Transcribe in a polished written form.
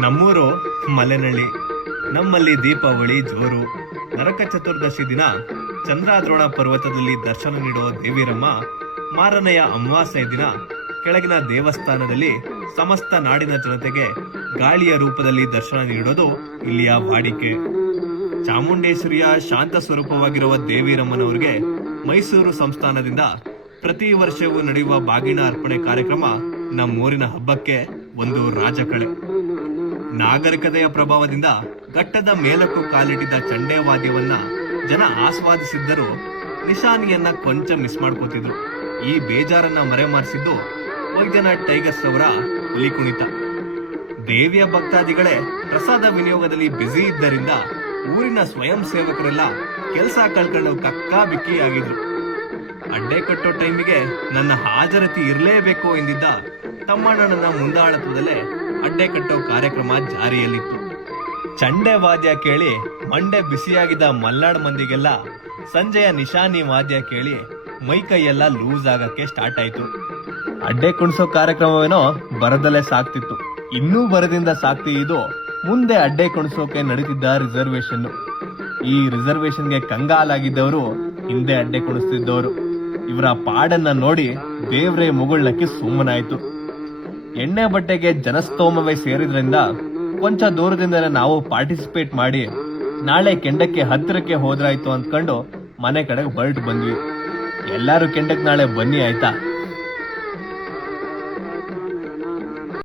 ನಮ್ಮೂರು ಮಲೆನಳ್ಳಿ. ನಮ್ಮಲ್ಲಿ ದೀಪಾವಳಿ ಜೋರು. ನರಕ ಚತುರ್ದಶಿ ದಿನ ಚಂದ್ರಾದ್ರೋಣ ಪರ್ವತದಲ್ಲಿ ದರ್ಶನ ನೀಡುವ ದೇವಿರಮ್ಮ ಮಾರನೆಯ ಅಮಾವಾಸ್ಯೆ ದಿನ ಕೆಳಗಿನ ದೇವಸ್ಥಾನದಲ್ಲಿ ಸಮಸ್ತ ನಾಡಿನ ಜನತೆಗೆ ಗಾಳಿಯ ರೂಪದಲ್ಲಿ ದರ್ಶನ ನೀಡೋದು ಇಲ್ಲಿಯ ವಾಡಿಕೆ. ಚಾಮುಂಡೇಶ್ವರಿಯ ಶಾಂತ ಸ್ವರೂಪವಾಗಿರುವ ದೇವಿರಮ್ಮನವರಿಗೆ ಮೈಸೂರು ಸಂಸ್ಥಾನದಿಂದ ಪ್ರತಿ ವರ್ಷವೂ ನಡೆಯುವ ಬಾಗಿನ ಅರ್ಪಣೆ ಕಾರ್ಯಕ್ರಮ ನಮ್ಮೂರಿನ ಹಬ್ಬಕ್ಕೆ ಒಂದು ರಾಜಕಳೆ. ನಾಗರಿಕತೆಯ ಪ್ರಭಾವದಿಂದ ಘಟ್ಟದ ಮೇಲಕ್ಕೂ ಕಾಲಿಟ್ಟಿದ್ದ ಚಂಡೆ ವಾದ್ಯವನ್ನ ಜನ ಆಸ್ವಾದಿಸಿದ್ದರೂ ನಿಶಾನಿಯನ್ನ ಕೊಂಚ ಮಿಸ್ ಮಾಡ್ಕೋತಿದ್ರು. ಈ ಬೇಜಾರನ್ನ ಮರೆಮಾರಿಸಿದ್ದು ವೈದ್ಯನಾಥ್ ಟೈಗರ್ಸ್ ಅವರ ಹುಲಿ ಕುಣಿತ. ದೇವಿಯ ಭಕ್ತಾದಿಗಳೇ ಪ್ರಸಾದ ವಿನಿಯೋಗದಲ್ಲಿ ಬ್ಯುಸಿ ಇದ್ದರಿಂದ ಊರಿನ ಸ್ವಯಂ ಸೇವಕರೆಲ್ಲ ಕೆಲಸ ಕಳ್ಕೊಂಡು ಕಕ್ಕಾ ಬಿಕ್ಕಿಯಾಗಿದ್ರು. ಅಡ್ಡೆ ಕಟ್ಟೋ ಟೈಮಿಗೆ ನನ್ನ ಹಾಜರತಿ ಇರಲೇಬೇಕು ಎಂದಿದ್ದ ತಮ್ಮಣ್ಣನ ಮುಂದಾಳತ್ವದಲ್ಲೇ ಅಡ್ಡೆ ಕಟ್ಟೋ ಕಾರ್ಯಕ್ರಮ ಜಾರಿಯಲ್ಲಿತ್ತು. ಚಂಡೆ ವಾದ್ಯ ಕೇಳಿ ಮಂಡೆ ಬಿಸಿಯಾಗಿದ್ದ ಮಲ್ನಾಡ್ ಮಂದಿಗೆಲ್ಲ ಸಂಜೆಯ ನಿಶಾನಿ ವಾದ್ಯ ಕೇಳಿ ಮೈಕೈಯೆಲ್ಲ ಲೂಸ್ ಆಗಕ್ಕೆ ಸ್ಟಾರ್ಟ್ ಆಯ್ತು. ಅಡ್ಡೆ ಕುಣಿಸೋ ಕಾರ್ಯಕ್ರಮವೇನೋ ಬರದಲ್ಲೇ ಸಾಕ್ತಿತ್ತು. ಇನ್ನೂ ಬರದಿಂದ ಸಾಕ್ತಿ ಇದು ಮುಂದೆ ಅಡ್ಡೆ ಕುಣಿಸೋಕೆ ನಡೀತಿದ್ದ ರಿಸರ್ವೇಶನ್. ಈ ರಿಸರ್ವೇಶನ್ಗೆ ಕಂಗಾಲಾಗಿದ್ದವರು ಹಿಂದೆ ಅಡ್ಡೆ ಕುಣಿಸ್ತಿದ್ದವರು. ಇವರ ಪಾಡನ್ನ ನೋಡಿ ದೇವ್ರೇ ಮುಗುಳ್ನಕ್ಕಿ ಸುಮ್ಮನಾಯ್ತು. ಎಣ್ಣೆ ಬಟ್ಟೆಗೆ ಜನಸ್ತೋಮವೇ ಸೇರಿದ್ರಿಂದ ಕೊಂಚ ದೂರದಿಂದಲೇ ನಾವು ಪಾರ್ಟಿಸಿಪೇಟ್ ಮಾಡಿ ನಾಳೆ ಕೆಂಡಕ್ಕೆ ಹತ್ತಿರಕ್ಕೆ ಹೋದ್ರಾಯ್ತು ಅಂದ್ಕೊಂಡು ಮನೆ ಕಡೆಗೆ ಹೊರಟು ಬಂದ್ವಿ. ಎಲ್ಲಾರು ಕೆಂಡಕ್ಕೆ ನಾಳೆ ಬನ್ನಿ ಆಯ್ತಾ.